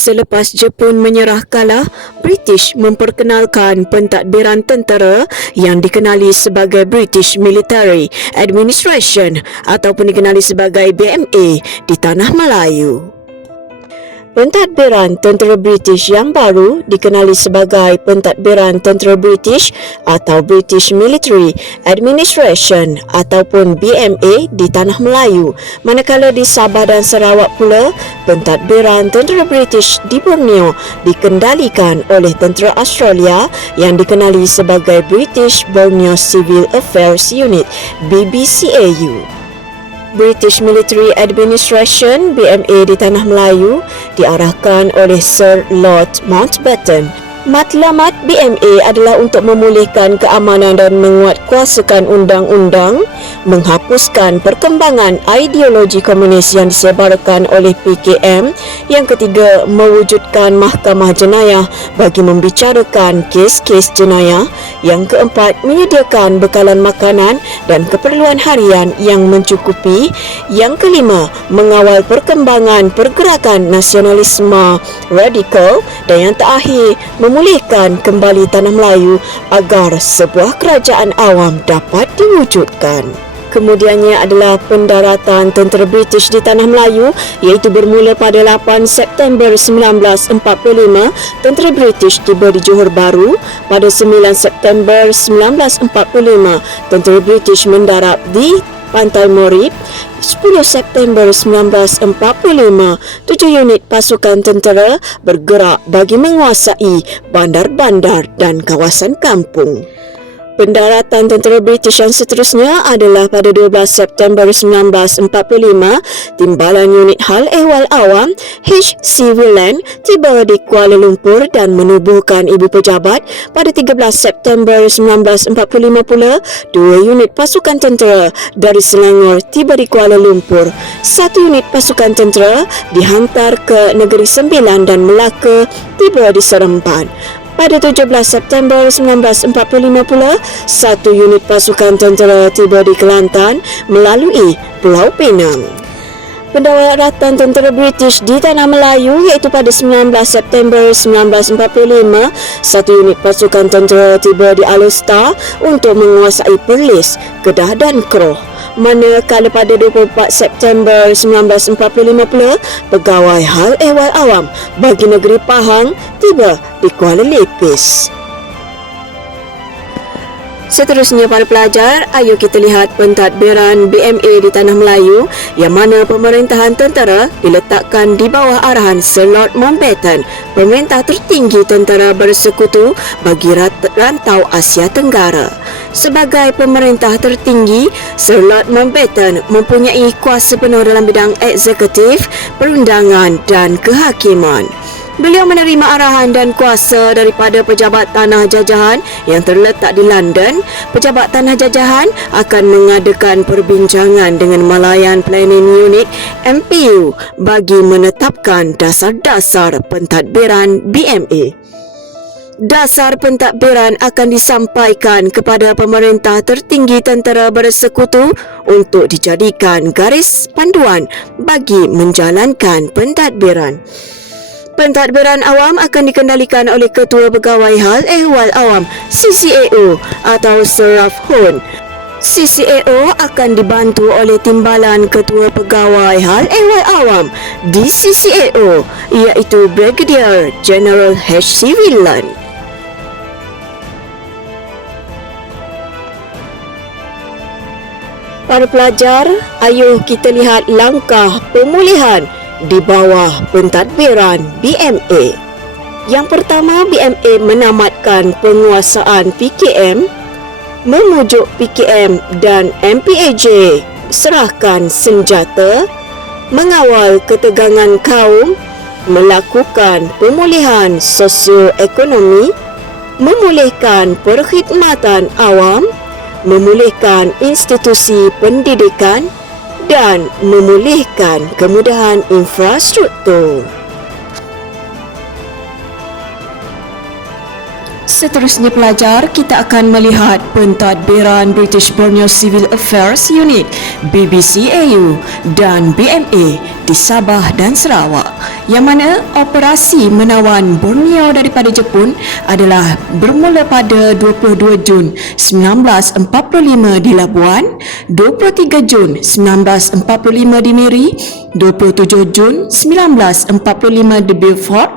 Selepas Jepun menyerah kalah, British memperkenalkan pentadbiran tentera yang dikenali sebagai British Military Administration ataupun dikenali sebagai BMA di Tanah Melayu. Pentadbiran tentera British yang baru dikenali sebagai Pentadbiran Tentera British atau British Military Administration ataupun BMA di Tanah Melayu, manakala di Sabah dan Sarawak pula, Pentadbiran Tentera British di Borneo dikendalikan oleh tentera Australia yang dikenali sebagai British Borneo Civil Affairs Unit BBCAU. British Military Administration BMA di Tanah Melayu diarahkan oleh Sir Lord Mountbatten. Matlamat BMA adalah untuk memulihkan keamanan dan menguatkuasakan undang-undang, menghapuskan perkembangan ideologi komunis yang disebarkan oleh PKM, yang ketiga mewujudkan mahkamah jenayah bagi membicarakan kes-kes jenayah, yang keempat menyediakan bekalan makanan dan keperluan harian yang mencukupi, yang kelima mengawal perkembangan pergerakan nasionalisme radikal, dan yang terakhir memulihkan kembali Tanah Melayu agar sebuah kerajaan awam dapat diwujudkan. Kemudiannya adalah pendaratan tentera British di Tanah Melayu, iaitu bermula pada 8 September 1945, tentera British tiba di Johor Bahru. Pada 9 September 1945, tentera British mendarat di Pantai Morib. 10 September 1945, 7 unit pasukan tentera bergerak bagi menguasai bandar-bandar dan kawasan kampung. Pendaratan tentera British yang seterusnya adalah pada 12 September 1945, Timbalan Unit Hal Ehwal Awam H.C. Willan tiba di Kuala Lumpur dan menubuhkan ibu pejabat. Pada 13 September 1945 pula, 2 unit pasukan tentera dari Selangor tiba di Kuala Lumpur. 1 unit pasukan tentera dihantar ke Negeri Sembilan dan Melaka tiba di Seremban. Pada 17 September 1945 pula, 1 unit pasukan tentera tiba di Kelantan melalui Pulau Pinang. Pendaratan tentera British di Tanah Melayu iaitu pada 19 September 1945, 1 unit pasukan tentera tiba di Alor untuk menguasai Perlis, Kedah dan Keroh. Manakala pada 24 September 1945 pula, pegawai Hal Ehwal Awam bagi negeri Pahang tiba di Kuala Lepis. Seterusnya para pelajar, ayo kita lihat pentadbiran BMA di Tanah Melayu yang mana pemerintahan tentera diletakkan di bawah arahan Sir Lord Mountbatten, pemerintah tertinggi tentera bersekutu bagi rantau Asia Tenggara. Sebagai pemerintah tertinggi, Sir Lord Mountbatten mempunyai kuasa penuh dalam bidang eksekutif, perundangan dan kehakiman. Beliau menerima arahan dan kuasa daripada pejabat tanah jajahan yang terletak di London. Pejabat tanah jajahan akan mengadakan perbincangan dengan Malayan Planning Unit MPU bagi menetapkan dasar-dasar pentadbiran BMA. Dasar pentadbiran akan disampaikan kepada pemerintah tertinggi tentera bersekutu untuk dijadikan garis panduan bagi menjalankan pentadbiran. Pentadbiran awam akan dikendalikan oleh Ketua Pegawai Hal Ehwal Awam CCAO atau Sir Ralph Hone. CCAO akan dibantu oleh Timbalan Ketua Pegawai Hal Ehwal Awam di CCAO iaitu Brigadier General H.C. Willan. Para pelajar, ayo kita lihat langkah pemulihan di bawah pentadbiran BMA. Yang pertama, BMA menamatkan penguasaan PKM, memujuk PKM dan MPAJ serahkan senjata, mengawal ketegangan kaum, melakukan pemulihan sosioekonomi, memulihkan perkhidmatan awam, memulihkan institusi pendidikan dan memulihkan kemudahan infrastruktur. Seterusnya pelajar, kita akan melihat pentadbiran British Borneo Civil Affairs Unit BBCAU dan BMA di Sabah dan Sarawak, yang mana operasi menawan Borneo daripada Jepun adalah bermula pada 22 Jun 1945 di Labuan, 23 Jun 1945 di Miri, 27 Jun 1945 di Beaufort,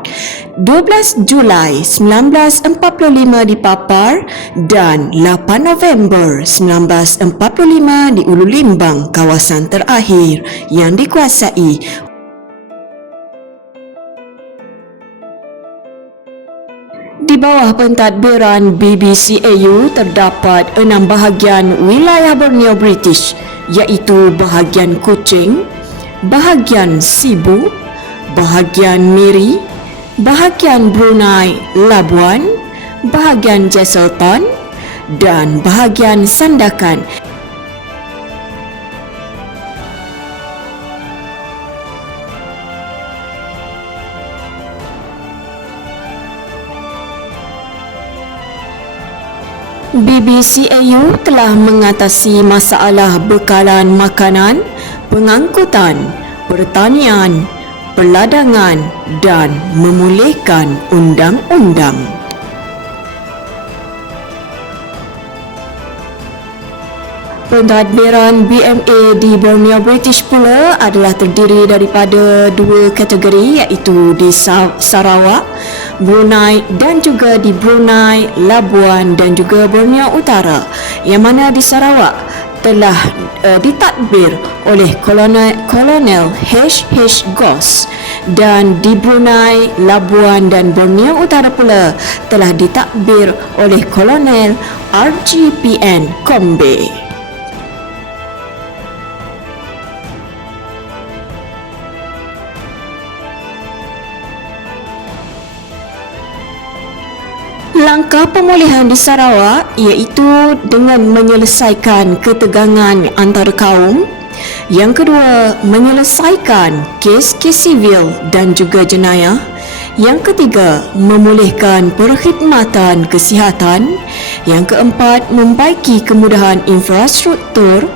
12 Julai 1945 di Papar dan 8 November 1945 di Ulu Limbang, kawasan terakhir yang dikuasai. Di bawah pentadbiran BBCAU terdapat 6 bahagian wilayah Borneo British, iaitu bahagian Kuching, bahagian Sibu, bahagian Miri, bahagian Brunei Labuan, bahagian Jesselton dan bahagian Sandakan. BBCAU telah mengatasi masalah bekalan makanan, pengangkutan, pertanian, perladangan dan memulihkan undang-undang. Pentadbiran BMA di Borneo British pula adalah terdiri daripada 2 kategori, iaitu di Sarawak, Brunei dan juga di Brunei, Labuan dan juga Borneo Utara, yang mana di Sarawak telah ditadbir oleh Kolonel H.H. Goss, dan di Brunei, Labuan dan Borneo Utara pula telah ditadbir oleh Kolonel RGPN Kombe. Langkah pemulihan di Sarawak iaitu dengan menyelesaikan ketegangan antara kaum. Yang kedua, menyelesaikan kes-kes sivil dan juga jenayah. Yang ketiga, memulihkan perkhidmatan kesihatan. Yang keempat, membaiki kemudahan infrastruktur.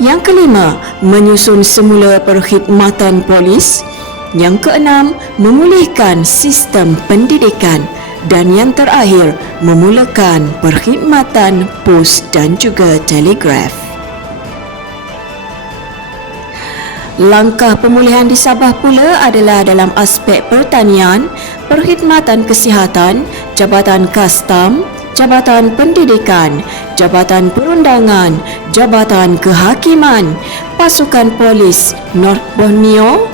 Yang kelima, menyusun semula perkhidmatan polis. Yang keenam, memulihkan sistem pendidikan. Dan yang terakhir, memulakan perkhidmatan pos dan juga telegraf. Langkah pemulihan di Sabah pula adalah dalam aspek pertanian, perkhidmatan kesihatan, jabatan kastam, jabatan pendidikan, jabatan perundangan, jabatan kehakiman, pasukan polis North Borneo,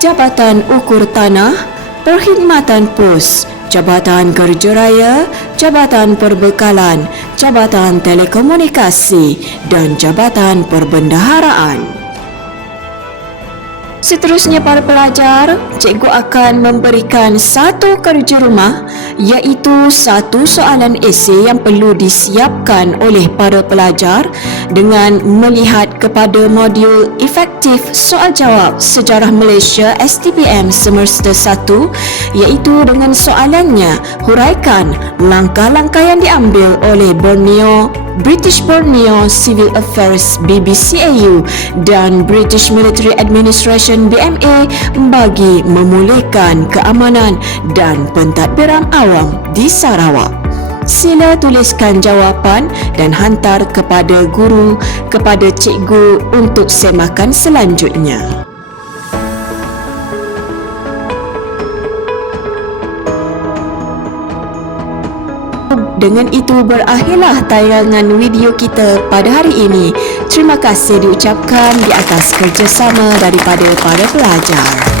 jabatan ukur tanah, perkhidmatan pos, Jabatan Kerja Raya, Jabatan Perbekalan, Jabatan Telekomunikasi dan Jabatan Perbendaharaan. Seterusnya para pelajar, cikgu akan memberikan satu kerja rumah, iaitu satu soalan esei yang perlu disiapkan oleh para pelajar dengan melihat kepada modul efektif soal jawab Sejarah Malaysia STPM semester 1, iaitu dengan soalannya huraikan langkah-langkah yang diambil oleh British Borneo Civil Affairs BBCAU dan British Military Administration BMA bagi memulihkan keamanan dan pentadbiran awam di Sarawak. Sila tuliskan jawapan dan hantar kepada guru, kepada cikgu untuk semakan selanjutnya. Dengan itu berakhirlah tayangan video kita pada hari ini. Terima kasih diucapkan di atas kerjasama daripada para pelajar.